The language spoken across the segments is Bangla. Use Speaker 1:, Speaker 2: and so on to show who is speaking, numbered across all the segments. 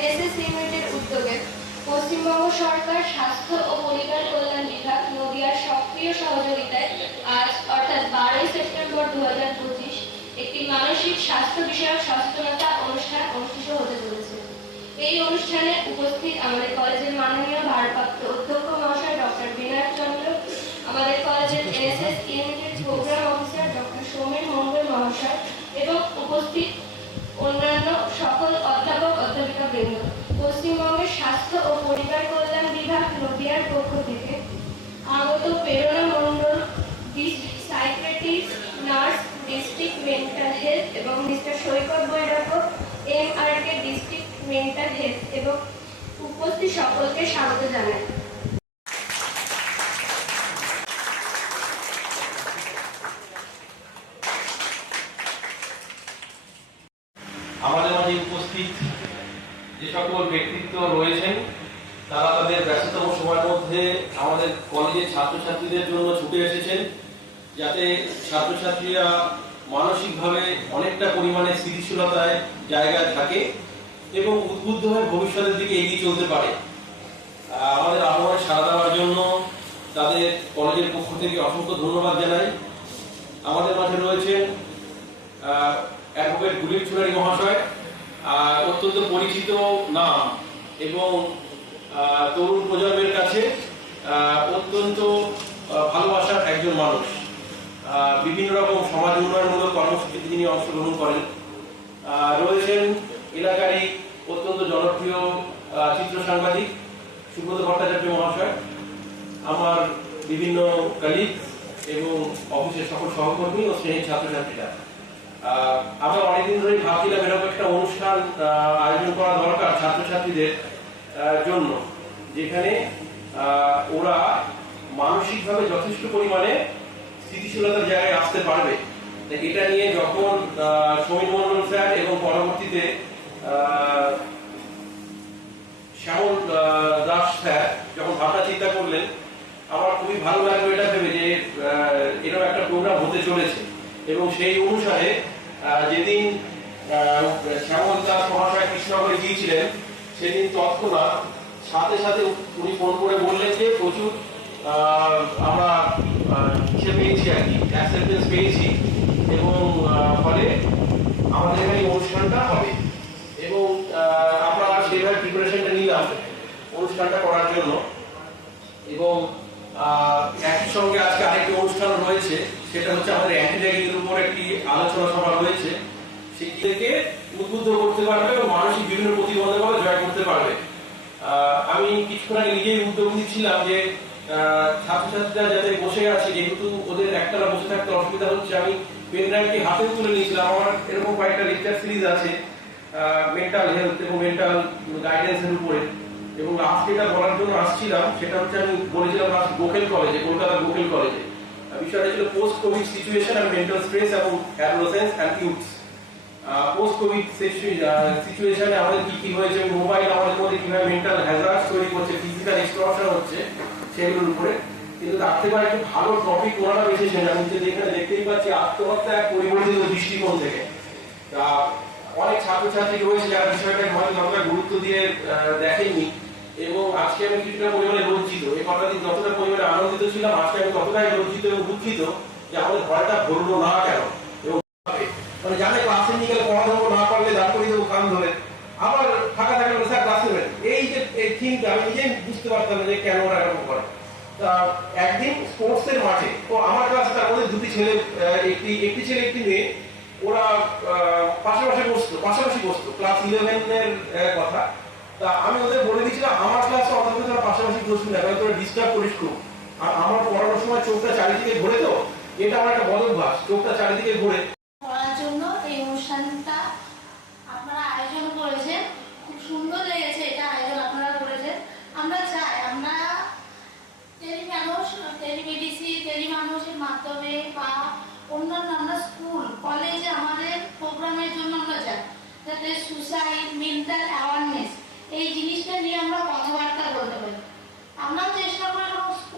Speaker 1: এনএসএস লিমিটেড উদ্যোগে পশ্চিমবঙ্গ সরকার স্বাস্থ্য ও পরিবার কল্যাণ বিভাগ নদিয়ার সক্রিয় সহযোগিতায় আজ, অর্থাৎ বারোই সেপ্টেম্বর দু হাজার পঁচিশ, একটি মানসিক স্বাস্থ্য বিষয়ক সচেতনতা অনুষ্ঠান অনুষ্ঠিত হতে চলেছে। এই অনুষ্ঠানে উপস্থিত আমাদের কলেজের মাননীয় ভারপ্রাপ্ত অধ্যক্ষ মহাশয় ডক্টর বিনায়ক চন্দ্র, আমাদের কলেজের এনএসএস ইউনিটের program officer doctor Soumen Mondal মহাশয় এবং উপস্থিত অন্যান্য সকল অধ্যাপক অধ্যাপিকা বৃন্দ পশ্চিমবঙ্গের স্বাস্থ্য ও পরিবার কল্যাণ বিভাগ নদিয়ার পক্ষ থেকে আগত Prerana Mondal psychiatrist nurse district mental health এবং mister Saikat Bairagya M R K district mental health এবং উপস্থিত সকলকে স্বাগত জানাই।
Speaker 2: আমাদের মাঝে উপস্থিত যে সকল ব্যক্তিত্ব রয়েছেন, তারা তাদের ব্যস্ততম সময়ের মধ্যে আমাদের কলেজের ছাত্রছাত্রীদের জন্য ছুটে এসেছেন, যাতে ছাত্রছাত্রীরা মানসিকভাবে অনেকটা পরিমাণে স্থিতিশীলতায় জায়গায় থাকে এবং উদ্বুদ্ধ হয়ে ভবিষ্যতের দিকে এগিয়ে চলতে পারে। আমাদের আহ্বানে সাড়া দেওয়ার জন্য তাদের কলেজের পক্ষ থেকে অসংখ্য ধন্যবাদ জানাই। আমাদের মাঝে রয়েছেন অ্যাডভোকেট গুলিপ চুরারি মহাশয় অত্যন্ত পরিচিত নাম এবং তরুণ প্রজন্মের কাছে অত্যন্ত ভালোবাসার একজন মানুষ। বিভিন্ন রকম সমাজ উন্নয়নমূলক কর্মসূচিতে তিনি অংশগ্রহণ করেন। রয়েছেন এলাকারই অত্যন্ত জনপ্রিয় চিত্র সাংবাদিক সুব্রত ভট্টাচার্য মহাশয়, আমার বিভিন্ন কালিগ এবং অফিসের সকল সহকর্মী ও শ্রেণির ছাত্রছাত্রীরা। আমরা অনেকদিন ধরেই ভাবছিলাম এরকম একটা অনুষ্ঠান আয়োজন করা দরকার ছাত্রছাত্রীদের জন্য, যেখানে ওরা মানসিকভাবে যথেষ্ট পরিমাণে স্থিতিশীলতার জায়গায় আসতে পারবে। এটা নিয়ে যখন সমীর মন্ডল স্যার এবং পরবর্তীতে শ্যামল দাস স্যার যখন ভাবনা চিন্তা করলেন, আমার খুবই ভালো লাগল এটা ভেবে যে এরকম একটা প্রোগ্রাম হতে চলেছে। এবং সেই অনুসারে যেদিন শ্যামল দাস মহাশয় কৃষ্ণনগরে গিয়েছিলেন, সেদিন তৎক্ষণাৎ সাথে সাথে উনি ফোন করে বললেন যে, প্রচুর আমরা আহ, পেয়েছি আর কি অ্যাকসেপ্টেন্স পেয়েছি এবং ফলে আমাদের এখানে অনুষ্ঠানটা হবে। এবং আমরা সেইভাবে প্রিপারেশনটা নিলাম অনুষ্ঠানটা করার জন্য। এবং একই সঙ্গে আজকে আরেকটি অনুষ্ঠান রয়েছে সেটা হচ্ছে আমাদের অ্যান্টি র্যাগিংয়ের উপর একটি আলোচনা সভা রয়েছে। সেই থেকে উদ্বুদ্ধ করতে পারবে এবং মানসিক বিভিন্ন প্রতিবন্ধকতা জয় করতে পারবে। আমি কিছুক্ষণ আগে নিজেই উদ্যোগ নিচ্ছিলাম যে ছাত্রছাত্রীরা যাতে বসে আছে, যেহেতু ওদের একতলা বসে থাকতে অসুবিধা হচ্ছে, আমি পেন ড্রাইভটি হাতে তুলে নিয়েছিলাম। আমার এরকম কয়েকটা লেকচার সিরিজ আছে মেন্টাল হেলথ এবং মেন্টাল গাইডেন্সের উপরে। এবং লাস্ট যেটা বলার জন্য আসছিলাম, সেটা হচ্ছে আমি বলেছিলাম লাস্ট গোখেল কলেজে কলকাতার গোখেল কলেজে বিষয়টা ছিল post covid situation and mental stress এবং adolescence and youths post covid সিচুয়েশনে আমাদের কি কি হয়েছে মোবাইল আমাদের মধ্যে কীভাবে মেন্টাল হ্যাজার্ড তৈরি করছে ফিজিক্যাল এক্সট্রকশন হচ্ছে। সেগুলোর উপরে। কিন্তু তার থেকে একটু ভালো টপিক ওনারা বেছেছেন আমি যে এখানে দেখতেই পাচ্ছি আত্মহত্যা এক পরিবর্তিত দৃষ্টিকোণ থেকে। তা অনেক ছাত্রছাত্রী রয়েছে যারা বিষয়টাকে হয়তো যতটা গুরুত্ব দিয়ে আহ, দেখেননি। এবং আজকে আমি কিছুটা পরিমাণে লজ্জিত। এই দিন যতটা পরিমাণে আনন্দিত ছিলাম আজকে আমি ততটাই লজ্জিত এবং দুঃখিত যে আমাদের ঘরটা ভরলো না কেন? মানে জানে ক্লাসে নিয়ে গেলে পড়াশোনা না পারলে দাঁড় করিয়ে দেবো কান ধরে। আবার ফাঁকা বলে, স্যার ক্লাসে এই যে এই আমি নিজেই বুঝতে পারতাম যে কেন ওরা এরকম করে। একদিন স্পোর্টস এর মাঠে, তো আমার ক্লাসে তার মধ্যে দুটি ছেলে একটি একটি ছেলে, একটি মেয়ে, ওরা পাশাপাশি বসতো পাশাপাশি বসতো ক্লাস ইলেভেনের কথা। তা আমি ওদের বলে দিয়েছিলাম, আমার ক্লাসে অন্তত তোরা পাশাপাশি বসবি না, কারণ তোরা ডিস্টার্ব করিস খুব। আর আমার পড়ানোর সময় চোখটা চারিদিকে ঘুরে তো, এটা আমার একটা বদ অভ্যাস চোখটা চারিদিকে ঘুরে।
Speaker 3: করার জন্য এই অনুষ্ঠানটা নিয়ে আমরা কথাবার্তা বলতে পারি। আমরা চেষ্টা করি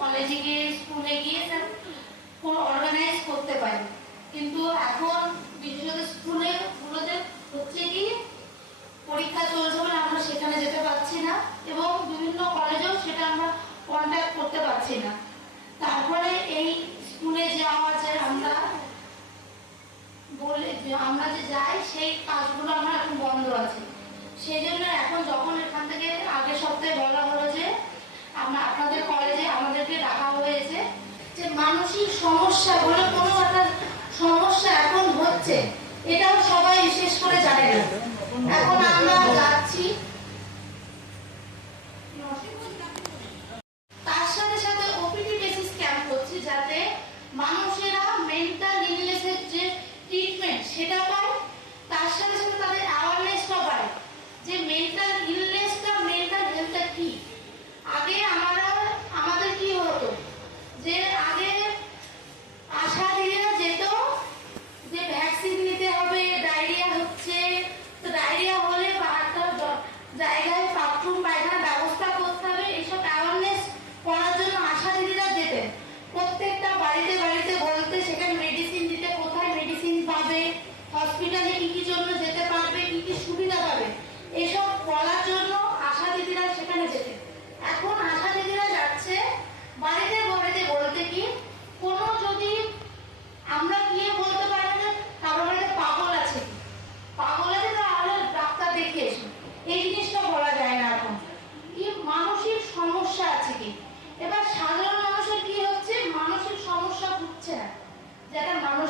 Speaker 3: কলেজে গিয়ে স্কুলে গিয়ে অর্গানাইজ করতে পারি কিন্তু এখন বিশেষত স্কুলে গুলোতে হচ্ছে কি পরীক্ষা চলছে বলে আমরা সেখানে যেতে পারছি না এবং বিভিন্ন কলেজেও সেটা আমরা কন্ট্যাক্ট করতে পারছি না। তারপরে এই স্কুলে যাওয়া যে আমরা বলে আমরা যে যাই, সেই কাজগুলো আমরা এখন বন্ধ আছে। সেই জন্য এখন যখন এখান থেকে আগের সপ্তাহে বলা হলো যে আপনাদের কলেজে আমাদেরকে ডাকা হয়েছে, যে মানসিক সমস্যা বলে কোনো একটা সমস্যা এখন হচ্ছে। এটাও সবাই বিশেষ করে জানে না। এখন আমরা যাচ্ছি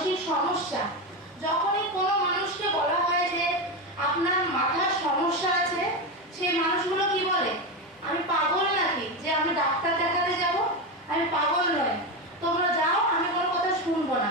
Speaker 3: মানসিক সমস্যা। যখনই কোনো মানুষকে বলা হয় যে, আপনার মাথার সমস্যা আছে সেই মানুষগুলো কি বলে? আমি পাগল নাকি যে আমি ডাক্তার দেখাতে যাব? আমি পাগল নয় তোমরা যাও, আমি কোনো কথা শুনব না।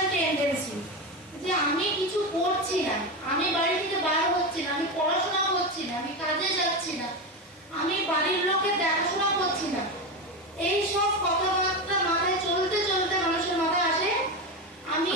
Speaker 3: ন্যাচারাল টেন্ডেন্সি যে আমি কিছু করছি না, আমি বাড়ি থেকে বার হচ্ছি না, আমি পড়াশোনা করছি না, আমি কাজে যাচ্ছি না, আমি বাড়ির লোকের দেখাশোনা করছি না। এই সব কথাবার্তা মাথায় চলতে চলতে মানুষের মাথায় আসে, আমি